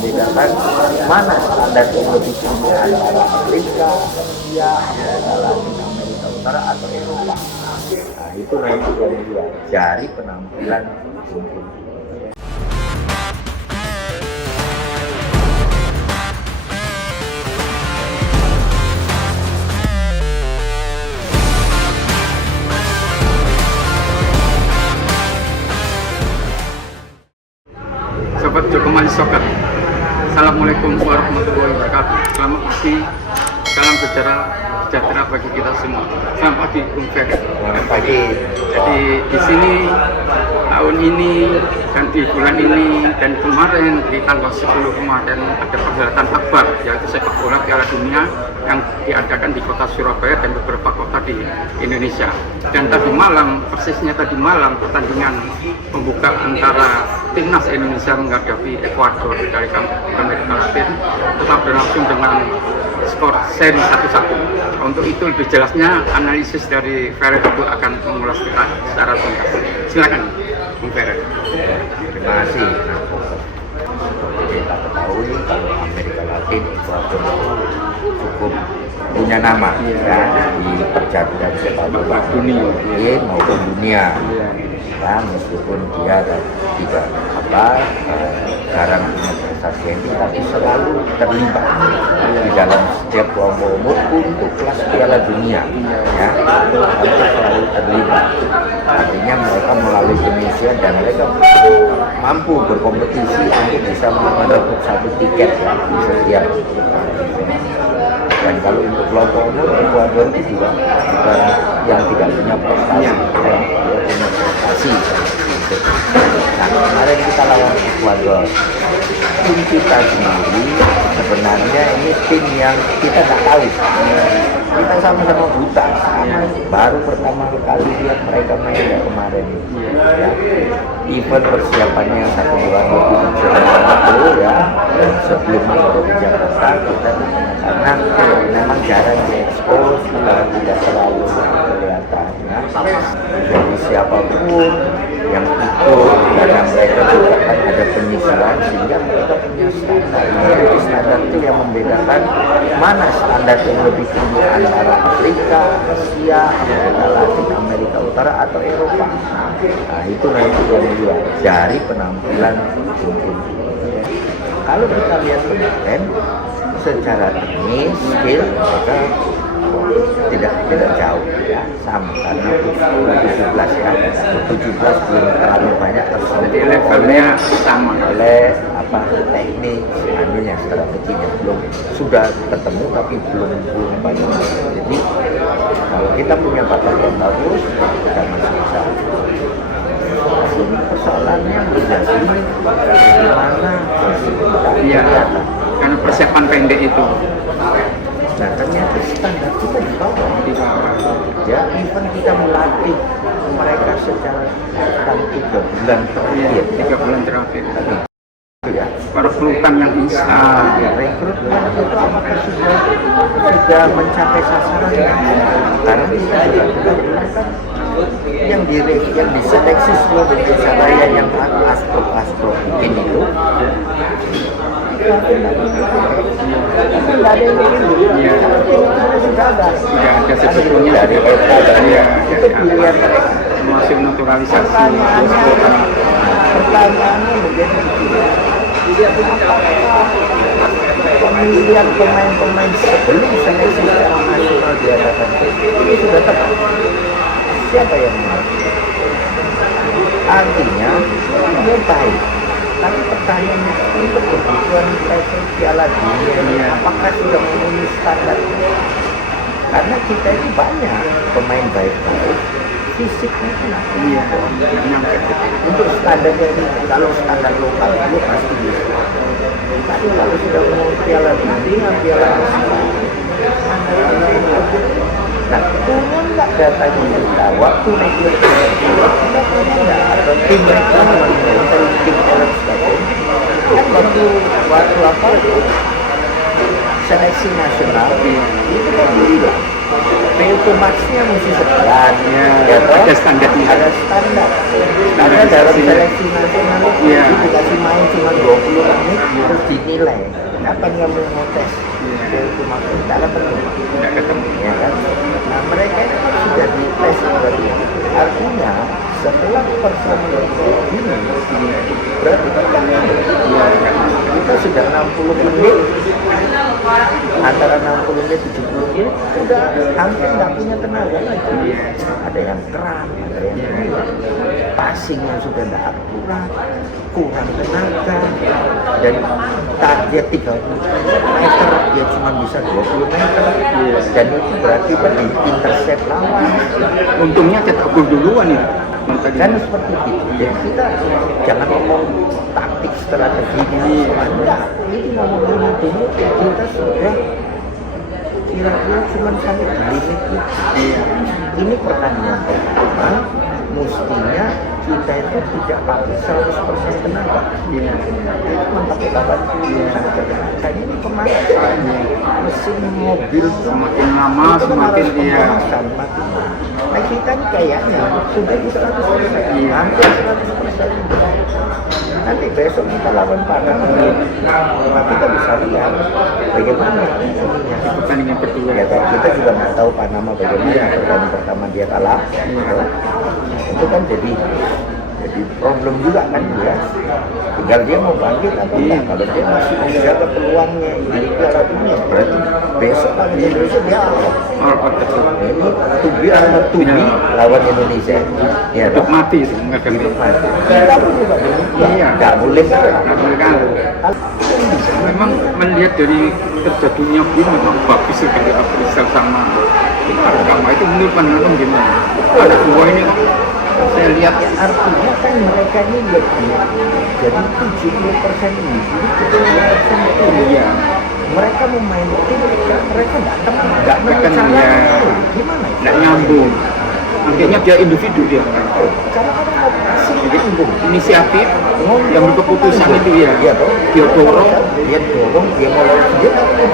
membedakan mana standar yang lebih tinggi antara Afrika, Asia, Amerika Latin, Amerika Utara atau Eropa. Nah itu nanti yang dilihat dari penampilan pemimpin. Sobat Jokoman Sokat, Assalamualaikum warahmatullahi wabarakatuh. Selamat pagi, salam sejahtera bagi kita semua. Selamat pagi, Bung Ferry. Selamat pagi. Jadi di sini tahun ini dan di bulan ini dan kemarin di tanggal 10 kemarin ada perhelatan akbar, yaitu sepak bola Piala Dunia yang diadakan di kota Surabaya dan beberapa kota di Indonesia. Dan tadi malam, persisnya tadi malam, pertandingan pembuka antara timnas Indonesia menghadapi Ekuador dari Amerika Latin tetap berlangsung dengan skor seri 1-1. Untuk itu lebih jelasnya analisis dari Ferry itu akan mengulas kita secara tuntas. Silakan, Bung Ferry. Terima kasih. Seperti kita ketahui kalau Amerika Latin Ekuador cukup punya nama ya di perjalanan sepak bola dunia maupun dunia. Ya, meskipun dia tidak jarang punya prestasi yang tinggi, tapi selalu terlibat di dalam setiap kelompok umur untuk kelas Piala Dunia. Ya, selalu terlibat. Artinya mereka melalui Indonesia dan mereka mampu berkompetisi untuk bisa merebut satu tiket ya, di setiap. Dan kalau untuk kelompok umur Ekuador itu juga bukan yang tidak punya prestasi, dia punya prestasi. Nah kemarin kita lawan Ekuador, tim kita sendiri sebenarnya ini tim yang kita nggak tahu, kita sama-sama buta, baru pertama kali lihat mereka main ya kemarin ya. Event persiapannya 1 bulan lebih ya, dan sebelumnya udah di Jakarta kita karena memang jarang diekspos, tidak terlalu kelihatan ya. Jadi siapapun yang ikut karena mereka juga kan ada penyisiran sehingga mereka punya standar. Jadi standar itu yang membedakan mana standar yang lebih tinggi antara Afrika, Asia, Amerika Latin, Amerika Utara atau Eropa. Nah itu nanti yang dilihat dari penampilan pemimpin. Kalau kita lihat kemarin secara teknis, skill mereka tidak jauh ya, sama karena 17 ya, 17 belum terlalu banyak tersentuh. Jadi levelnya sama oleh teknik anunya, strateginya belum, sudah ketemu tapi belum banyak. Jadi kalau kita punya bakat yang bagus kita masih bisa. Ini persoalannya menjadi bagaimana iya, karena persiapan pendek itu. Nah ternyata standar kita di bawah. Ya, even kita melatih mereka secara 3 bulan terakhir. 3 bulan terakhir. Ya. Perekrutan yang instan. Rekrutmen itu apakah sudah mencapai sasaran? Karena kita juga kan yang diseleksi seluruh Indonesia Raya yang astro bikin itu. Tapi nggak ada yang ini. Sudah ada sebetulnya dari mereka itu pilihan mereka. Masih naturalisasi. Pertanyaannya menjadi pemilihan pemain-pemain sebelum seleksi secara nasional diadakan ini sudah tepat. Siapa yang mengerti? Artinya dia baik. Tapi pertanyaannya untuk kebutuhan level Piala Dunia apakah sudah memenuhi standar? Karena kita itu banyak pemain baik-baik, fisiknya enak. Iya. Untuk standar ini, kalau standar lokal itu pasti bisa. Tapi kalau sudah mau Piala Dunia, Piala Asia, nah punya nggak datanya kita waktu rekrutmen kita punya nggak atau tim rekrutmen tim talent scouting kan waktu seleksi nasional itu kan bilang PO Max-nya mesti sekian ya, ada standarnya, ada standar karena dalam seleksi nasional itu dikasih main cuma 20 menit terus dinilai nilai. Kapan kamu mau tes? Dia cuma tidak ketemu. Tidak ketemu. Ya kan? Nah mereka itu kan sudah dites berarti artinya setelah performa ini berarti kita sudah 60 menit antara 60 menit 70 menit sudah hampir nggak punya tenaga lagi. Ada yang kram, ada yang passing yang sudah tidak akurat, kurang tenaga, dan target 30 meter dia cuma bisa 20 meter, dan itu berarti di intercept lawan. Untungnya cetak gol duluan ya. Kan seperti itu. Jadi kita jangan ngomong taktik strateginya. Enggak, ini ngomongin dulu kita sudah kira-kira cuma sampai di limit itu. Ini pertandingan pertama, mestinya kita itu tidak pakai 100% tenaga. Cuma pakai 80% tenaga. Ini pemanasan. Mesin mobil Semakin lama semakin dia. Semakin nah kita ini kayaknya sudah di 100%, hampir 100%. Nanti besok kita lawan Panama, kita bisa lihat bagaimana Pertandingan kedua. ya, kita juga nggak tahu Panama bagaimana pertandingan pertama dia kalah. Itu kan jadi problem juga kan dia. Tinggal dia mau bangkit atau enggak. Kalau dia masih menjaga peluangnya di Piala Dunia, berarti besok lawan Indonesia dia out. Ini tubi atau tubi lawan Indonesia. Ya, Hidup mati itu menghadapi. kita pun juga demikian. Iya. Nggak boleh kalah. Nggak boleh kalah. Memang melihat dari terjadinya ini memang bagus sekali Afrizal sama Arkama itu menurut pandangan gimana? Ada dua ini kok saya lihat Ya, artinya kan mereka ini lebih jadi 70% ini, 70% itu iya. mereka memain tim, mereka nggak teman, nggak Mereka caranya. ya. Gimana ya? Nggak nyambung. Akhirnya dia individu dia. Cara orang mau kasih nyambung. Inisiatif yang berkeputusan itu ya. Iya toh. Dia dorong. dia mau lawan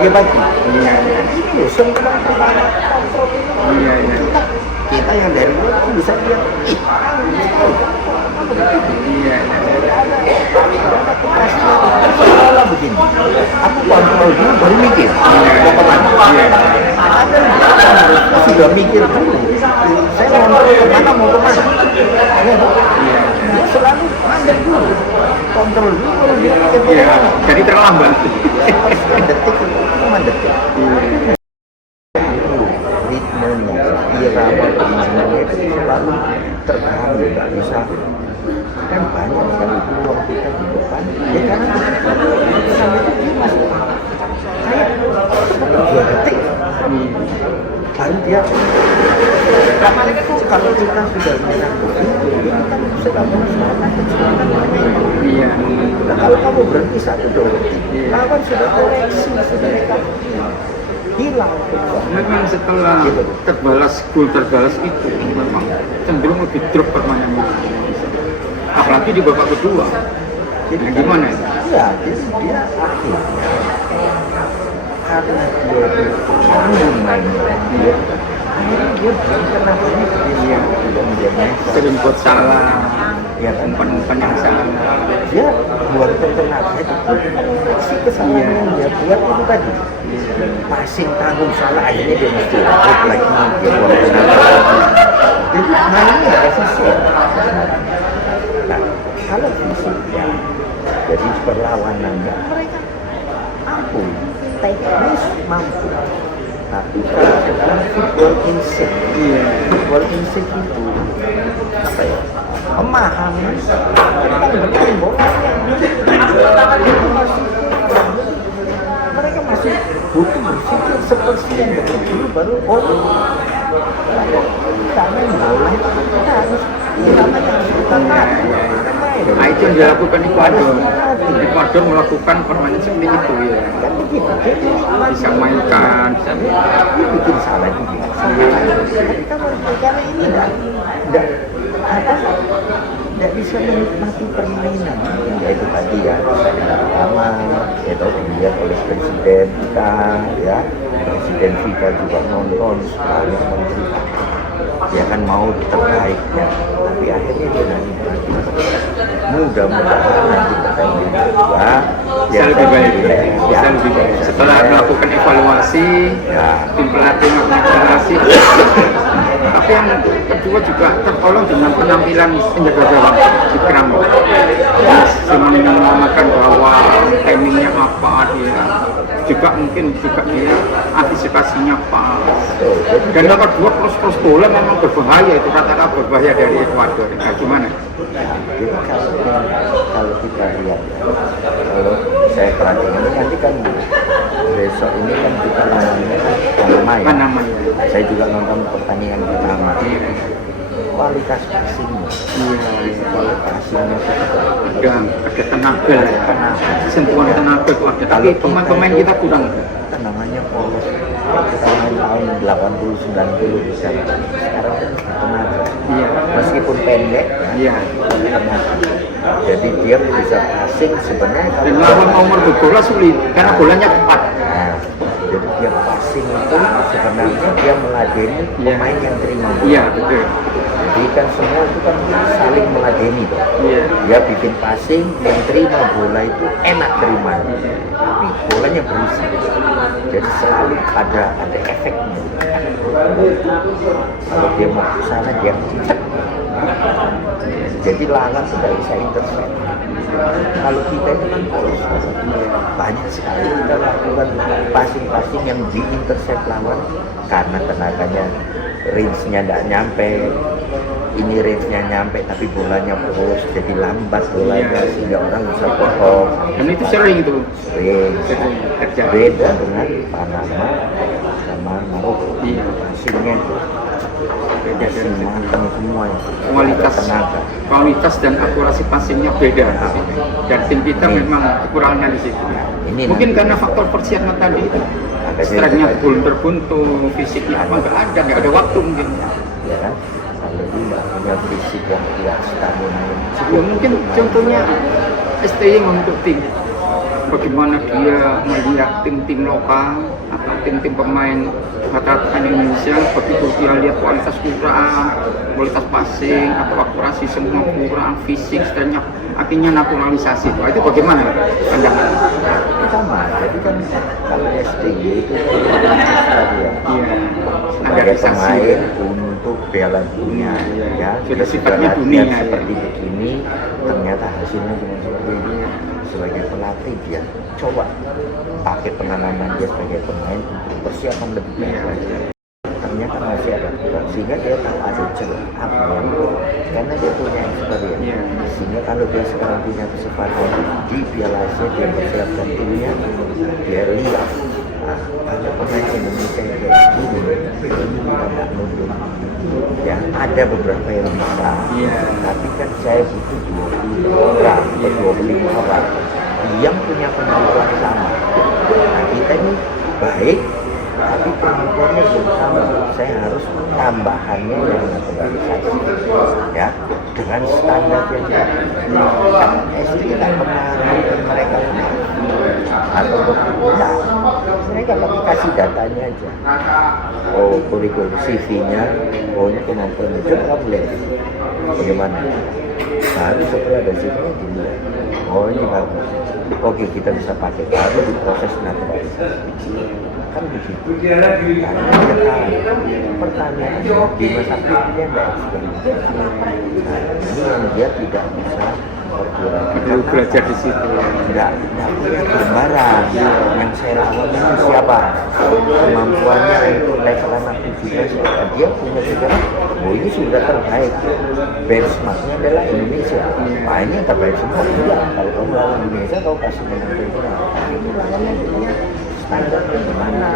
dia bagi. Iya. Ini loh, sempurna pertama kontrol ini. Iya, iya. Kita yang dari luar tuh bisa lihat, ih, Iya. seolah begini. Aku kontrol dulu baru mikir. Mau kemana? Ada yang sudah mikir dulu. Saya mau kemana, mau kemana? Ya, dia selalu mandek dulu. Kontrol dulu baru dia mikir mau Iya. kemana. Jadi terlambat. Detik itu cuma detik. Ritmenya, irama permainannya itu selalu terganggu, nggak bisa. Kan banyak sekali peluang kita di depan. Ya karena sampai itu dia masih kayak seperti 2 detik. Baru dia kalau kita sudah menyerang begitu, kita kan sudah menyerang kecepatan main. Iya. Nah, kalau kamu berhenti 1-2 detik, lawan sudah koreksi, sudah hilang. Memang setelah terbalas itu memang cenderung lebih drop permainannya. Apalagi di babak kedua. Jadi gimana ya? Iya, jadi dia akhirnya karena dia canggung mainnya, akhirnya dia belum pernah dia tidak menjadi Sering buat salah, ya kan, umpan-umpan yang salah. dia buat tenaga itu si kesalahan yang dia buat itu tadi passing tanggung salah, akhirnya dia mesti break lagi, dia buat tenaga. Jadi mainnya ada visi. Nah, kalau visi ya jadi perlawanan mereka mampu, teknis mampu, tapi kalau dalam football instinct, football instinct itu apa ya, pemahaman mereka bermain bola mereka masih butuh berpikir seperti yang dulu baru karena bola kita harus namanya harus kita Nah itu yang dilakukan Ekuador. Ekuador melakukan permainan seperti itu ya. kan begitu, jadi Bisa mainkan, bisa dia bikin salah juga. Kita karena ini tidak bisa menikmati permainan. Ya itu tadi ya, pertama itu dilihat oleh presiden kita, ya presiden FIFA juga nonton, banyak menteri. dia kan mau terbaik ya, tapi akhirnya dia nanti mudah-mudahan nanti pertandingan kedua Bisa lebih baik. ya, Bisa lebih baik. Setelah melakukan evaluasi, ya. tim pelatih melakukan evaluasi. Tapi yang kedua juga tertolong dengan penampilan penjaga gawang Ikram. Menamakan bahwa timingnya apa dia, juga mungkin juga dia antisipasinya pas. Dan yang kedua cross bola memang berbahaya, itu rata-rata berbahaya dari Ekuador. Nah, gimana? Jadi kalau kita lihat, kalau saya perhatikan ini nanti kan besok ini kan kita lawannya Panama ya. Saya juga nonton pertandingan pertama. Kualitas passingnya, kualitasnya ada tenaga, sentuhan tenaga itu ada. Tapi pemain-pemain kita kurang. Namanya polos. Kita main tahun 80-90 bisa. Sekarang kan tenaga. Iya. Meskipun pendek, iya. Jadi dia bisa passing sebenarnya. Dan lawan nomor berbola sulit karena bolanya cepat. Nah, jadi dia passing itu sebenarnya dia meladeni pemain yang terima bola. Iya, betul. Jadi kan semua itu kan saling meladeni tuh. Iya. Dia bikin passing, yang terima bola itu enak terima. Tapi bolanya berisi. Jadi selalu ada efeknya. Kalau dia mau ke sana dia cek. Jadi lawan sudah bisa intercept. Kalau kita itu kan polos, banyak sekali kita lakukan passing yang di intercept lawan karena tenaganya range-nya tidak nyampe, ini range-nya nyampe tapi bolanya polos, jadi lambat bolanya sehingga orang bisa potong. Dan itu sering itu. Sering. Terjadi. Beda dengan Panama sama Maroko. Iya. Passingnya itu beda semua kualitas dan akurasi passingnya beda. Dan tim kita memang kekurangannya di situ. Mungkin karena faktor persiapan tadi itu. Stresnya belum terbuntu, fisiknya apa nggak ada waktu mungkin. Ya kan? Kalau dia nggak punya fisik yang kuat stamina. Ya mungkin contohnya STY untuk tim. Bagaimana dia melihat tim-tim lokal atau tim-tim pemain rata-rata Indonesia, begitu dia lihat kualitas kurang, kualitas passing atau akurasi semua kurang, fisik, setelahnya akhirnya naturalisasi. Itu bagaimana pandangan? Sama, jadi kan kalau STY itu sebagai pemain untuk Piala Dunia, ya sudah sifatnya dunia seperti begini, ternyata hasilnya cuma seperti ini. Sebagai pelatih dia coba pakai pengalaman dia sebagai pemain untuk persiapan lebih baik. Ternyata masih ada kurang, sehingga dia tahu ada celah apa karena dia punya experience. Sehingga kalau dia sekarang punya kesempatan di Piala Asia dia persiapkan timnya, dia lihat ada pemain Indonesia yang kayak gini tidak mundur. Ya ada beberapa yang bisa, tapi kan saya butuh 20 orang atau 25 orang yang punya kemampuan sama. Nah kita ini baik, tapi kemampuannya belum sama. Saya harus tambahannya yang naturalisasi, ya dengan standar yang SD tidak pernah mereka atau tidak. Mereka tapi kasih datanya aja. Oh kurikulum CV-nya, oh ini kemampuan itu kamu lihat bagaimana. Baru setelah ada CV-nya dilihat. Oh ini bagus. Oke kita bisa pakai baru di proses naturalisasi. Kan begitu. Karena dia tahu pertanyaannya di masa depannya tidak eksperimen. Ini yang dia tidak bisa perlu belajar di situ. Tidak punya gambaran yang saya lawan ini siapa, kemampuannya untuk level anak 17 dia punya pikiran, oh ini sudah terbaik, benchmarknya adalah Indonesia. Nah ini yang terbaik semua. Iya, kalau kamu lawan Indonesia kau kasih menang Indonesia, ini lawannya standarnya gimana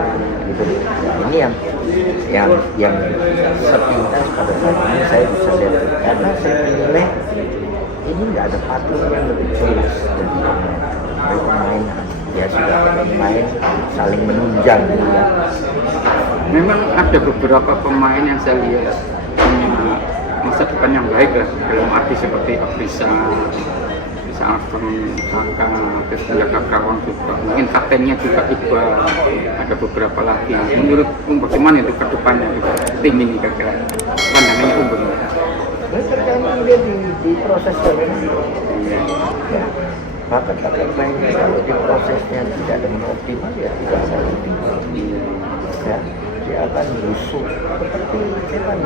gitu. Ini yang sepintas pada saat ini saya bisa lihat karena saya menilai ini nggak ada patung yang lebih jelas dari pemain. Ya sudah pemain saling menunjang gitu ya. Memang ada beberapa pemain yang saya lihat punya masa depan yang baik lah dalam arti seperti Afrisa, Arfan, Saka, terus penjaga gawang juga, mungkin kaptennya juga Iqbal, ada beberapa lagi. Menurut bagaimana itu ke depannya tim ini kira-kira? pandangannya umum. Nah, tergantung dia di proses seleksi. Ya. Maka mainnya kalau di prosesnya tidak dengan optimal ya tidak akan optimal. Ya, dia akan busuk seperti memang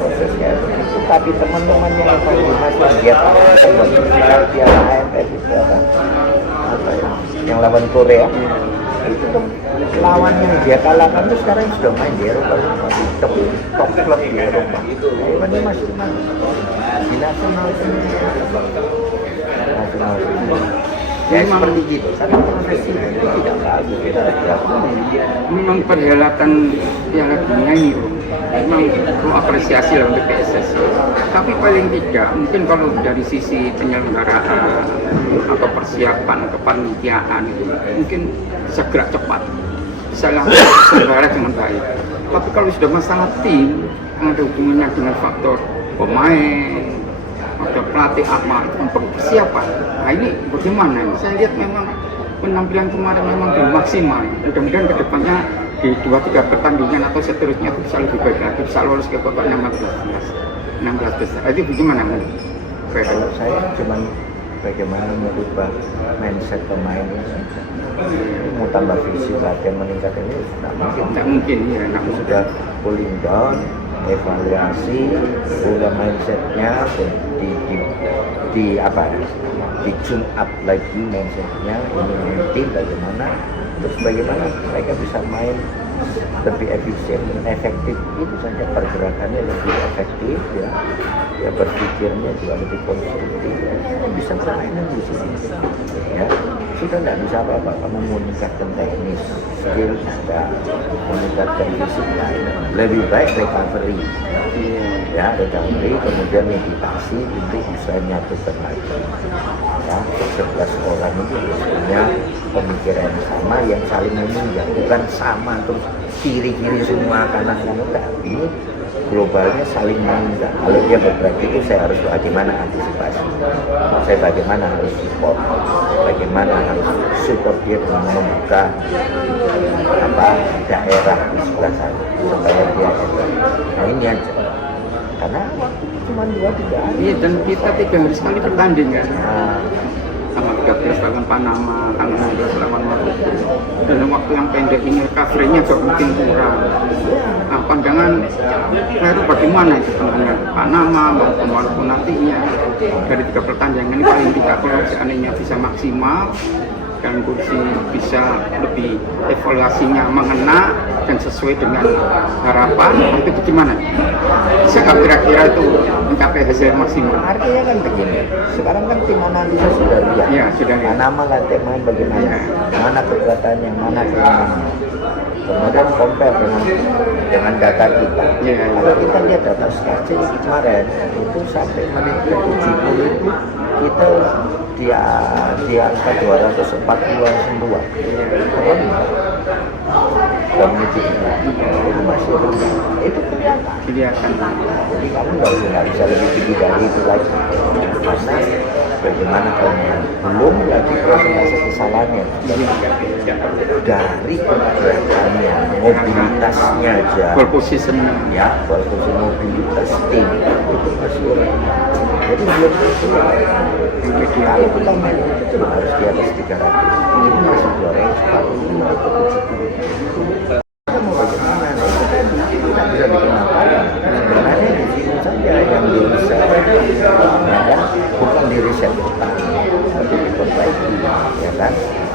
prosesnya itu. Tapi teman-teman yang evaluasi dia Piala AFF itu apa ya, yang lawan Korea itu lawan yang dia kalahkan itu sekarang sudah main di Eropa, top klub di Eropa. Ini masih mana di nasional ya seperti gitu. Karena proses itu tidak bagus, kita Memang perhelatan Piala Dunia ini memang perlu apresiasi lah untuk PSSI. Tapi paling tidak mungkin kalau dari sisi penyelenggaraan atau persiapan atau panitiaan itu mungkin bisa gerak cepat, bisa langsung selenggara dengan baik. Tapi kalau sudah masalah tim yang ada hubungannya dengan faktor pemain, faktor pelatih apa, itu kan perlu persiapan. Nah ini bagaimana? Saya lihat memang penampilan kemarin memang belum maksimal. Mudah-mudahan kedepannya di 2-3 pertandingan atau seterusnya itu bisa lebih baik lagi, bisa lolos ke babak 16 besar. Itu bagaimana? Kalau saya cuma bagaimana merubah mindset pemainnya saja. Mau tambah fisik latihan meningkat ini tidak mungkin. Ya. Sudah cooling down, evaluasi, udah mindsetnya di apa ya? Di zoom up lagi mindsetnya, ini nanti bagaimana, terus bagaimana mereka bisa main lebih efisien dan efektif. Itu saja, pergerakannya lebih efektif ya berpikirnya juga lebih konstruktif ya, bisa permainan di sini ya. Sudah tidak bisa apa-apa, kamu meningkatkan teknis, skill ada, meningkatkan fisik lebih baik recovery ya, recovery kemudian meditasi untuk bisa nyatukan lagi ya. 11 orang itu punya pemikiran yang sama yang saling menunjang, bukan sama terus kiri-kiri semua kanan tapi globalnya saling menunjang. Kalau dia bergerak itu saya harus bagaimana antisipasi, saya bagaimana harus support, bagaimana harus support dia dengan membuka daerah di sebelah sana supaya dia nah ini aja, karena waktu cuma 2-3 hari. Iya, dan kita 3 hari sekali bertanding kan. Tanggal 13 lawan Panama, tanggal 16 lawan Maroko. Dalam waktu yang pendek ini recovery-nya juga mungkin kurang. Nah, pandangan itu bagaimana itu pandangan Panama maupun Maroko nantinya dari 3 pertandingan ini paling tidak kalau seandainya bisa maksimal dan kursi bisa lebih evaluasinya mengena dan sesuai dengan harapan, itu bagaimana? Bisa nggak kira-kira itu mencapai hasil maksimal? Artinya kan begini, sekarang kan tim analisis sudah lihat ya, sudah lihat. nama latihan main bagaimana, mana kekuatannya, mana kelemahannya, kemudian compare dengan data kita. Kalau kita lihat data statistik kemarin itu sampai menit ke 70 itu kita di angka 240-an semua. Dan itu masih rendah. Itu kelihatan. Jadi kamu nggak bisa lebih tinggi dari itu lagi. Karena bagaimana kamu belum lagi prosentase kesalahannya dari pergerakannya, mobilitasnya aja. Ball position ya, ball position mobilitas tim itu masih rendah. Jadi belum sesuai. Kalau kita main itu harus di atas 300. Ini masih 245 atau 70. Kita mau bagaimana? Nah, itu tadi tidak bisa digunakan. Sebenarnya di sini saja yang bisa, ya kan? Bukan di riset kita, tapi diperbaiki, ya kan?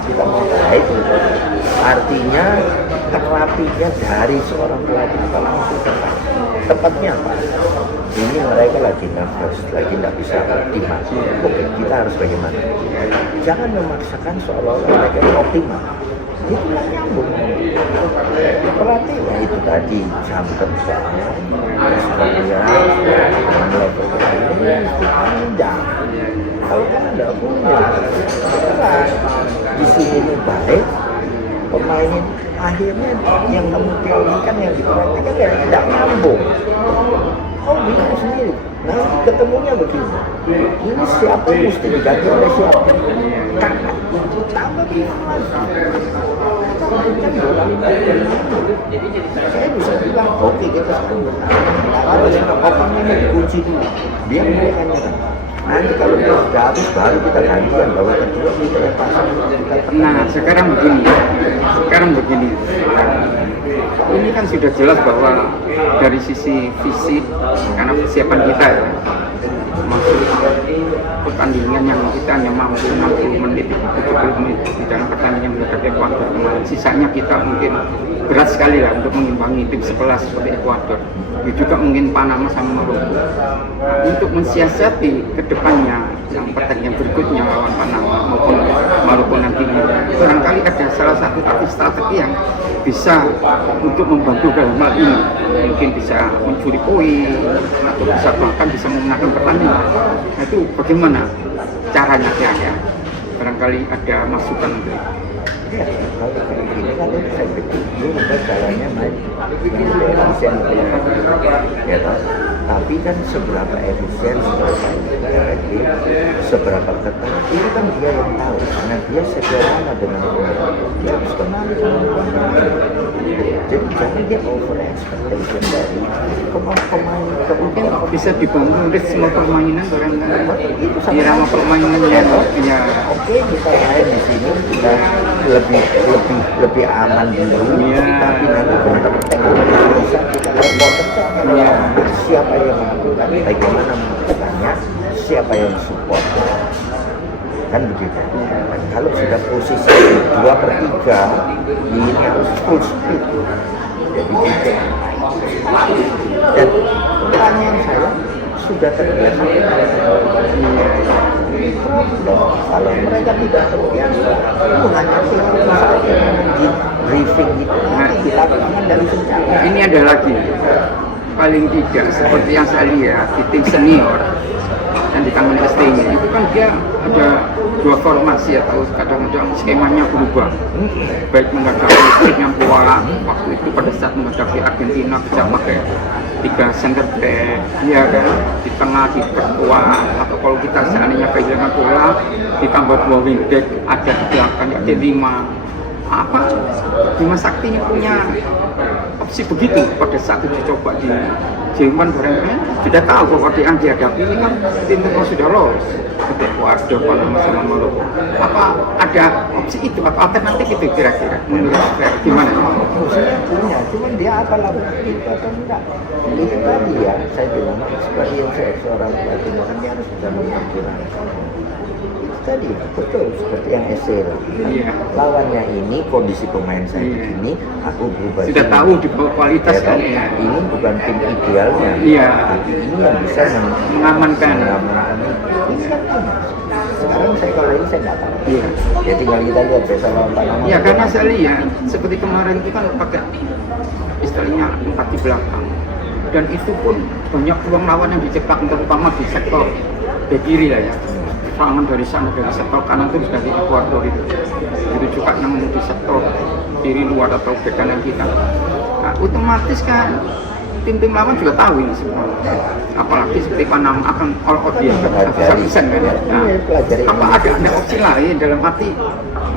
Kita mau baik, artinya terapinya dari seorang pelatih kita langsung tepat. Tepatnya apa? Ini mereka lagi nervous, lagi tidak bisa optimal. Oke, kita harus bagaimana? Jangan memaksakan seolah-olah mereka optimal. Itulah nyambung. Pelatih ya itu tadi jam terbang, kemudian level ini panjang. Kalau kan tidak punya, di sini ini baik, pemain ini akhirnya yang kamu teorikan yang diperhatikan ya tidak nyambung. Oh bingung sendiri. Nanti ketemunya begini. Ini siapa mesti diganti oleh siapa? Kakak. Tambah bingung lagi. memungkinkan bola saya bisa bilang oke kita sekarang harus opennya dikunci dulu dia mulai nyerang. Nanti kalau dia sudah habis baru kita gantian bahwa kedua kita yang pasang kita. Nah sekarang begini ini kan sudah jelas bahwa dari sisi fisik karena persiapan kita ya masuk pertandingan yang kita hanya mampu 60 menit 70 menit di dalam pertandingan menghadapi Ekuador kemarin, sisanya kita mungkin berat sekali lah untuk mengimbangi tim sekelas seperti Ekuador, juga mungkin Panama sama Maroko. Untuk mensiasati kedepannya yang pertandingan berikutnya lawan Panama maupun Maroko nantinya, barangkali ada salah satu strategi yang bisa untuk membantu dalam hal ini, mungkin bisa mencuri poin atau bisa bahkan bisa memenangkan pertandingan. Nah itu bagaimana caranya kira-kira? Barangkali ada masukan untuk itu. Ya, kalau begini kan saya pikir juga caranya main yang efisien ya toh. Tapi kan seberapa efisien, seberapa ketat itu kan dia yang tahu karena dia sederhana dengan dia harus kenal jadi jangan dia over expectation dari pemain mungkin bisa dibangun ritme permainan barangkali itu irama permainannya ya. Oke kita main di sini kita lebih aman dulu ya. Tapi nanti benar-benar teknologi bisa kita repot ya. Siapa yang melakukan bagaimana melakukannya siapa yang support kan begitu. Dan kalau sudah posisi 2/3 ini harus full speed jadi tiga dan pertanyaan saya sudah terbiasa kalau mereka tidak terbiasa itu hanya saja di briefing itu dilakukan dari sejarah. Ini ada lagi paling tidak seperti yang saya lihat di tim senior yang di tangan ST-nya itu kan dia ada dua formasi atau kadang-kadang skemanya berubah, baik menghadapi tim yang kuat waktu itu pada saat menghadapi Argentina bisa pakai 3 center back ya kan, di tengah diperkuat atau kalau kita seandainya kehilangan bola ditambah 2 wing back ada di belakang ada 5 apa Bima Sakti ini punya opsi begitu pada saat uji coba di Jerman barangkali sudah tahu bahwa yang dihadapi ini kan tim yang sudah lolos seperti Ekuador, Panama sama Maroko. Apa ada opsi itu atau alternatif itu kira-kira menurut saya gimana? Saya punya, cuman dia apa lakukan itu atau enggak? Itu tadi ya, saya bilang experience saya seorang pelatih kan dia harus bisa memperkirakan. Tadi betul seperti yang esel iya. Lawannya ini kondisi pemain saya begini aku berubah sudah ini. Tahu di bawah kualitas ya, kan ini bukan tim idealnya iya. Tapi ini yang bisa mengamankan ini kan sekarang saya kalau ini saya nggak tahu iya. Ya tinggal kita lihat besok lawan Panama ya karena saya lihat seperti kemarin itu kan pakai istilahnya 4 di belakang dan itu pun banyak peluang lawan yang dicetak terutama di sektor bek kiri lah ya, serangan dari sana dari sektor kanan itu dari Ekuador itu juga yang di sektor kiri luar atau bek kanan kita. Nah, otomatis kan tim-tim lawan juga tahu ini semua, apalagi seperti Panama akan all out dia habis-habisan kan. Nah, apa ada opsi lain dalam arti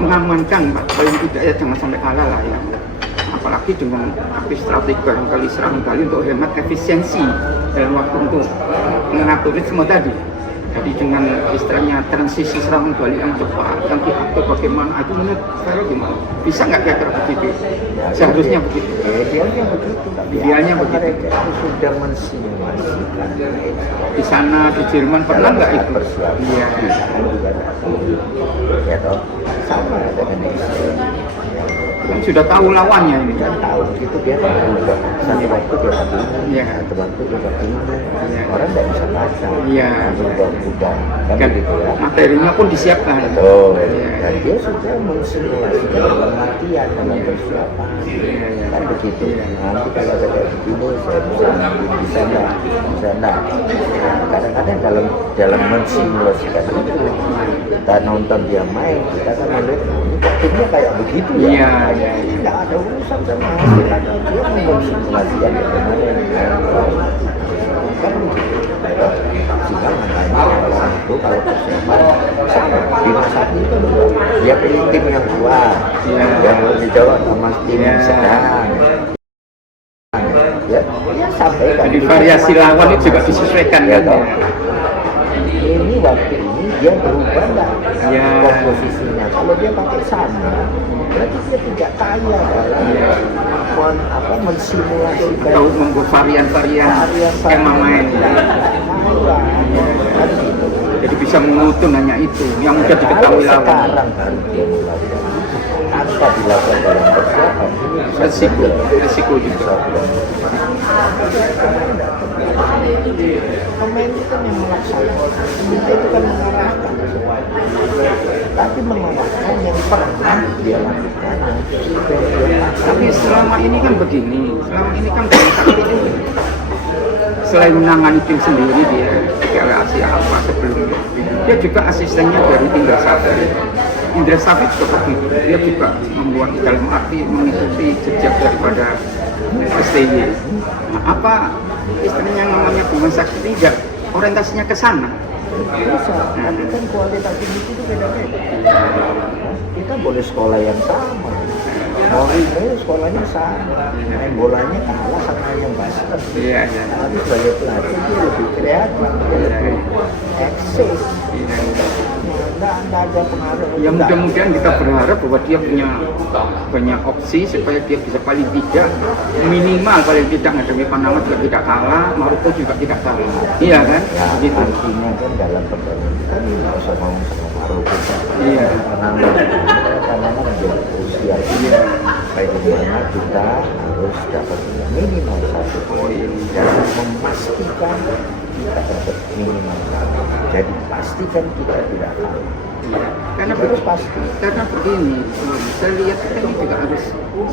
mengamankan paling tidak ya jangan sampai kalah lah ya, apalagi dengan aktif strategi barangkali serangan kali untuk hemat efisiensi dalam waktu untuk mengatur ritme tadi. Jadi dengan istilahnya transisi serangan balik yang cepat, yang diatur bagaimana, itu menurut saya gimana? Bisa nggak kira-kira begitu? Seharusnya begitu. Idealnya begitu. Idealnya begitu. Mereka sudah mensimulasikan di sana di Jerman pernah nggak itu? Iya. Ya toh, sama dengan Israel. Kan sudah tahu lawannya ini. Kan tahu itu dia kan berubah. Satu waktu dia pakai ini, iya. satu waktu dia pakai ini. Iya. Orang tidak bisa baca. Iya. Mudah-mudah kan begitu ya. Materinya pun disiapkan. Betul. Iya. Dan dia sudah mensimulasikan dalam latihan, dalam persiapan. Iya. Kan begitu. Iya. Nanti kalau ada kayak begini, saya bisa enggak. Kadang-kadang dalam mensimulasikan itu kita nonton dia main, kita kan melihat timnya kayak begitu ya. Iya. Ini nggak ada urusan sama hasil, dia mensimulasikan bagaimana kan sehingga makanya orang itu kalau persiapan sama di masa itu dia pilih tim yang kuat, yang lebih jauh sama tim yang sedang. Ya sampaikan. Jadi variasi lawan itu juga disesuaikan ya, kan? Ini waktu ini dia berubah nggak Ya. komposisinya? Kalau dia pakai sama, berarti dia tidak kaya dalam mensimulasikan Atau membuat varian-varian skema main. Kan gitu. Jadi bisa mengutung hanya itu yang mudah diketahui lawan. Sekarang baru dia mulai tanpa dilakukan dalam persiapan ini bisa Resiko juga. Pemain itu kan yang melaksanakan, kita itu kan mengarahkan, tapi mengarahkan yang pernah dia lakukan. Tapi selama ini kan begini, selain menangani tim sendiri dia Piala Asia apa sebelumnya, dia juga asistennya dari Indra Safri. Indra Safri juga begitu, dia juga membuat dalam arti mengikuti jejak daripada STY. Nah, apa istilahnya yang namanya Bima Sakti tidak orientasinya ke sana? Bisa, tapi kan kualitas itu beda-beda. Kita boleh sekolah yang sama, mau sekolahnya sama, main bolanya kalah sama yang basket. Iya. Tapi sebagai pelatih dia lebih kreatif, lebih eksis. Nggak ada pengaruh. Ya mudah-mudahan kita berharap bahwa dia punya banyak opsi supaya dia bisa paling tidak minimal paling tidak menghadapi Panama juga tidak kalah, Maroko juga tidak kalah. Iya kan? Ya, Gitu. artinya kan dalam pertandingan kita ini nggak usah mau sama Maroko. Iya. Karena menjadi krusial. Iya. Bagaimana kita harus dapat minimal 1 poin dan memastikan kita dapat minimal 1. Jadi pastikan kita tidak kalah. Karena Terus pasti. karena begini, saya lihat kita ini juga harus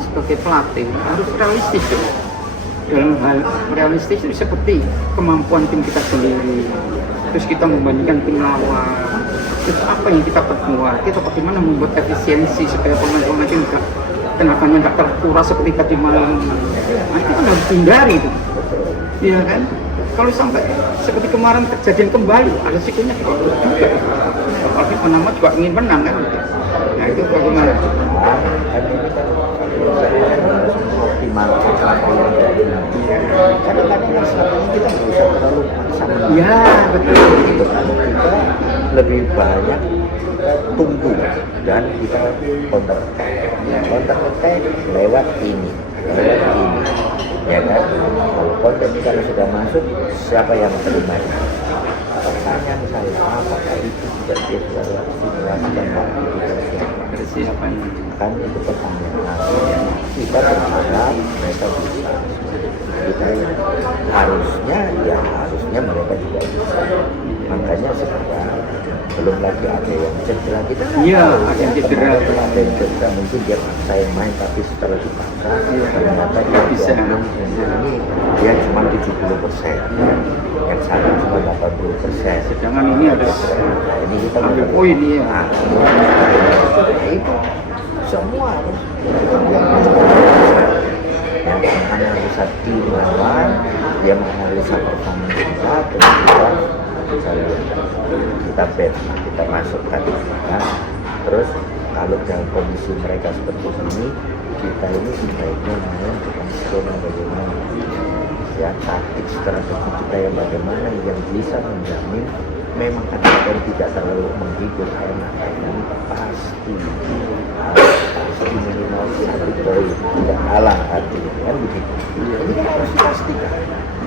sebagai pelatih harus realistis dong. Dalam hal realistis itu seperti kemampuan tim kita sendiri, terus kita membandingkan tim lawan, terus apa yang kita perbuat, kita bagaimana membuat efisiensi supaya pemain-pemain itu enggak tenaganya nggak terkuras seperti tadi malam. Nah, itu kan harus hindari itu, iya kan? Kalau sampai seperti kemarin kejadian kembali, ada resikonya juga. Apalagi Panama juga ingin menang kan? Nah itu bagaimana? Optimalkan apa yang terjadi. Kadang-kadang kan selama ini kita nggak usah terlalu maksa. Ya betul. Kita lebih banyak tunggu dan kita counter attack lewat ini, ya kan? Kalau counter kalau sudah masuk, siapa yang terima? Pertanyaan saya, apakah itu tidak dia sudah simulasikan waktu kita Persiapan. kan itu pertanyaan. Kita berharap mereka bisa. Kita harusnya mereka juga bisa. Makanya sekarang belum lagi ada yang cedera kita. Iya, ada yang cedera. Ada yang cedera mungkin dia paksain main tapi setelah dipaksa ternyata dia bisa. Ini dia cuma 70%, yang satu cuma 80%. Sedangkan ini harus Ini kita ambil poin ya. Nah, itu semua harus yang menganalisa tim lawan, yang menganalisa performa kita, terus kita bet, kita masukkan terus kalau dalam kondisi mereka seperti ini, kita ini sebaiknya main dengan skema bagaimana, ya taktik strategi kita yang bagaimana yang bisa menjamin memang kadang tidak terlalu menghibur karena pasti minimal 1 poin tidak kalah artinya kan begitu. Ini kan harus dipastikan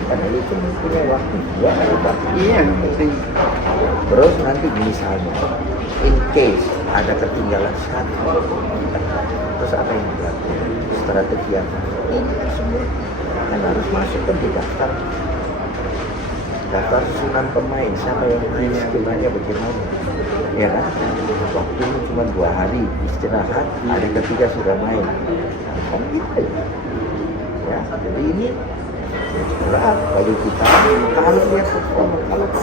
karena itu punya waktu 2 hari. Iya, penting. Terus nanti misalnya in case ada ketinggalan 1, terus apa yang dilakukan, strategi apa, ini kan semua kan harus masukkan di daftar susunan pemain, siapa yang main, skemanya bagaimana, ya kan? Waktunya cuma 2 hari istirahat, hari ketiga sudah main, kan gitu ya. Jadi ini berat bagi kita. Kalau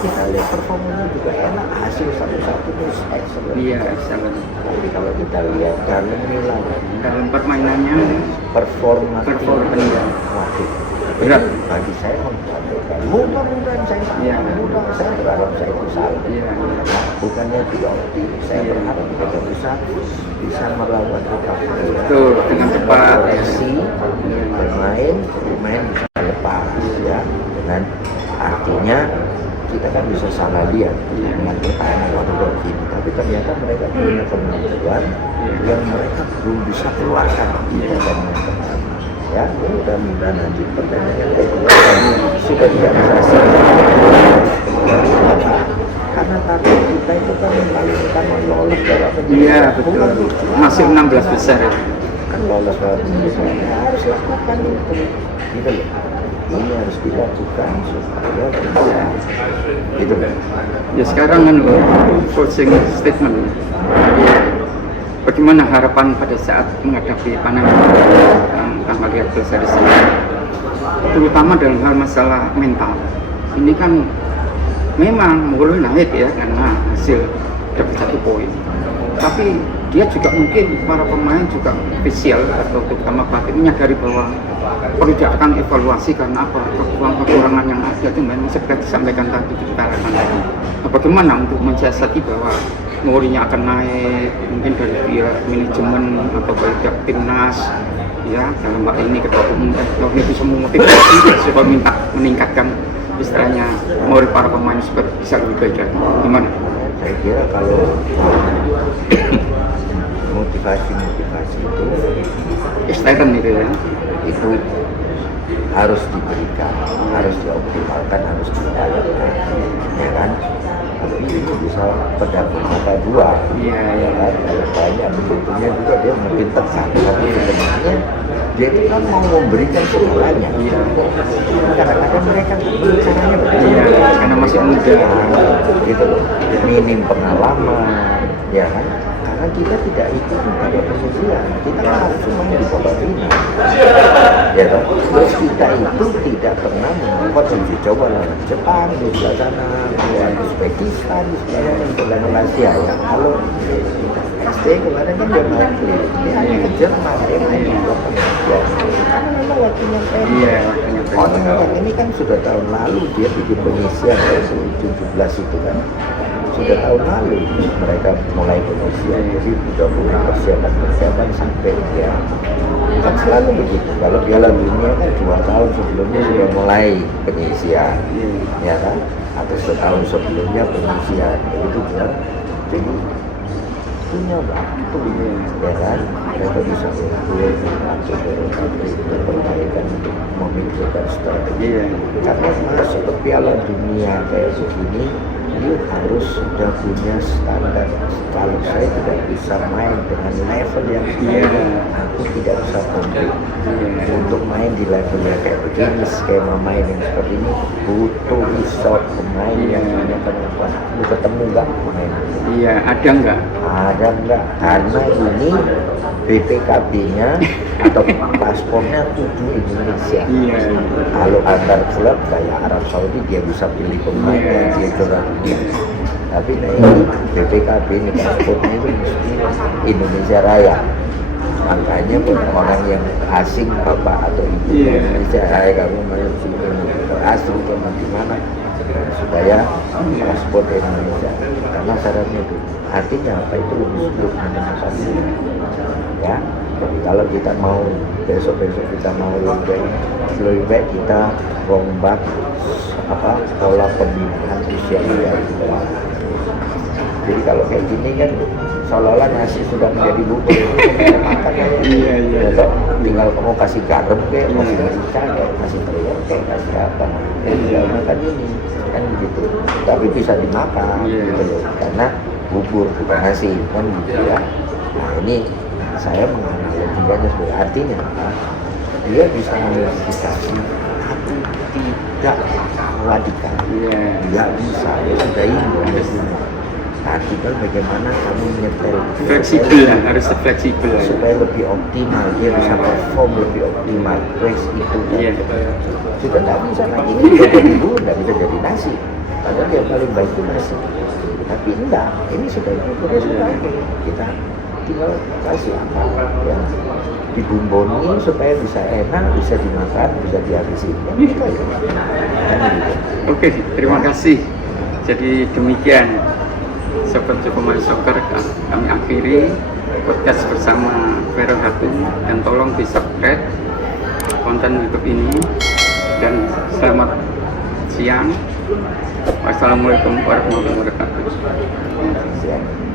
kita lihat performanya juga enak, hasil satu-satu itu excellent. Iya, sangat. Tapi kalau kita lihat dalam nilai Dalam permainannya performa iya. waduh berat. Bagi saya menyampaikan, mudah-mudahan saya salah, mudah saya berharap saya itu salah. Bukannya tidak optimis, saya berharap kita bisa melakukan recovery. Betul, dengan cepat. Koreksi, bermain bisa lepas ya. Dan artinya kita kan bisa salah lihat dengan pertahanan orang ini, tapi ternyata mereka punya kemampuan yang mereka belum bisa keluarkan kita dan yang pertama. Ya, mudah-mudahan nanti pertandingan kedua sudah tidak berhasil. Karena target kita itu kan paling utama lolos ke babak final. Iya betul. Masih 16 besar ya. Kan lolos ke babak final. Harus lakukan itu. Gitu loh. Ini harus dilakukan supaya bisa. Gitu loh. Ya sekarang kan closing statement. Bagaimana harapan pada saat menghadapi Panama tanggal 13 Desember, terutama dalam hal masalah mental. Ini kan memang mulai naik ya karena hasil dapat 1 poin. Tapi dia juga mungkin para pemain juga ofisial atau terutama pelatih menyadari bahwa perlu diadakan evaluasi karena apa kekurangan yang ada itu memang seperti disampaikan tadi di katakan tadi. Bagaimana untuk mensiasati bahwa Mourinho akan naik mungkin dari pihak manajemen atau pihak timnas ya dalam hal ini ketua umum bisa memotivasi supaya minta meningkatkan istilahnya moral para pemain supaya bisa lebih baik lagi. Gimana? Saya kira kalau motivasi itu Istirahat itu ya. Itu harus diberikan, harus dioptimalkan, harus diupayakan, ya kan? Tapi itu bisa pedagang mata dua, ya kan? Kalau banyak bentuknya juga dia makin tekan, tapi sebenarnya dia itu kan mau memberikan segalanya. Kadang-kadang mereka caranya begitu, karena masih muda, gitu loh, minim pengalaman, ya kan? Karena kita tidak ikut pada penyisian, kita langsung main di babak final. Ya kan? Terus kita itu tidak pernah mendapat uji coba lawan Jepang di sebelah sana, lawan Uzbekistan di sebelah Malaysia ya. Kalau SD kemarin kan dia main dia hanya ke Jerman, dia main di babak final. Karena memang waktunya pendek. Orang yang ini kan sudah tahun lalu dia bikin penyisian ya, 17 itu kan. Sudah tahun lalu mereka mulai penyisian, jadi sudah punya persiapan sampai ya kan selalu begitu. Kalau Piala Dunia kan 2 tahun sebelumnya sudah mulai penyisian, ya kan, atau setahun sebelumnya penyisian, itu kan. Jadi punya waktu, ya kan, mereka bisa berperbaikan untuk memikirkan strategi. Karena masuk ke Piala Dunia kayak begini, you harus sudah punya standar. Kalau saya tidak bisa main dengan level yang aku tidak bisa komplit. Untuk main di level yang kayak begini, skema main yang seperti ini butuh resort pemain yang punya kemampuan. Lu ketemu nggak pemain? Iya, ada nggak? Ada nggak? Karena ini BPKB-nya atau paspornya tujuh Indonesia. Kalau antar klub kayak Arab Saudi dia bisa pilih pemain yang dia juara dunia. Tapi nah ini BPKB ini paspornya itu mesti Indonesia Raya. Makanya pun orang yang asing bapak atau ibu Indonesia Raya kamu main sini asing ke mana supaya paspor Indonesia. Karena syaratnya itu artinya apa itu lebih sulit menentukan ya. Kalau kita mau besok kita mau lebih baik kita rombak pola pembinaan usia muda. Jadi kalau kayak gini kan seolah-olah nasi sudah menjadi bubur makan ya. Tinggal kamu kasih garam kayak kasih merica kayak kasih telur kayak kasih apa tinggal makan ini kan gitu. Tapi bisa dimakan gitu loh, karena bubur bukan nasi kan gitu ya. Nah ini saya menganalogikannya sebagai artinya dia bisa mengklasifikasi tapi tidak radikal. Nggak bisa, ya sudah ini. Tinggal bagaimana kamu nyetel fleksibel, harus fleksibel supaya lebih optimal, dia bisa perform lebih optimal. Race itu sudah tidak bisa lagi jadi bubur, tidak bisa jadi nasi. Padahal yang paling baik itu nasi. Tapi enggak, ini sudah itu sudah kita tinggal kasih apa ya, dibumboni supaya bisa enak, bisa dimakan, bisa dihabisi. Kan gitu aja. Kan gitu. Oke, terima kasih. Jadi demikian Sobat Jokowi Soccer, kami akhiri podcast bersama Vero Hatum, dan tolong di subscribe konten YouTube ini, dan selamat siang. Wassalamualaikum warahmatullahi wabarakatuh. Siap.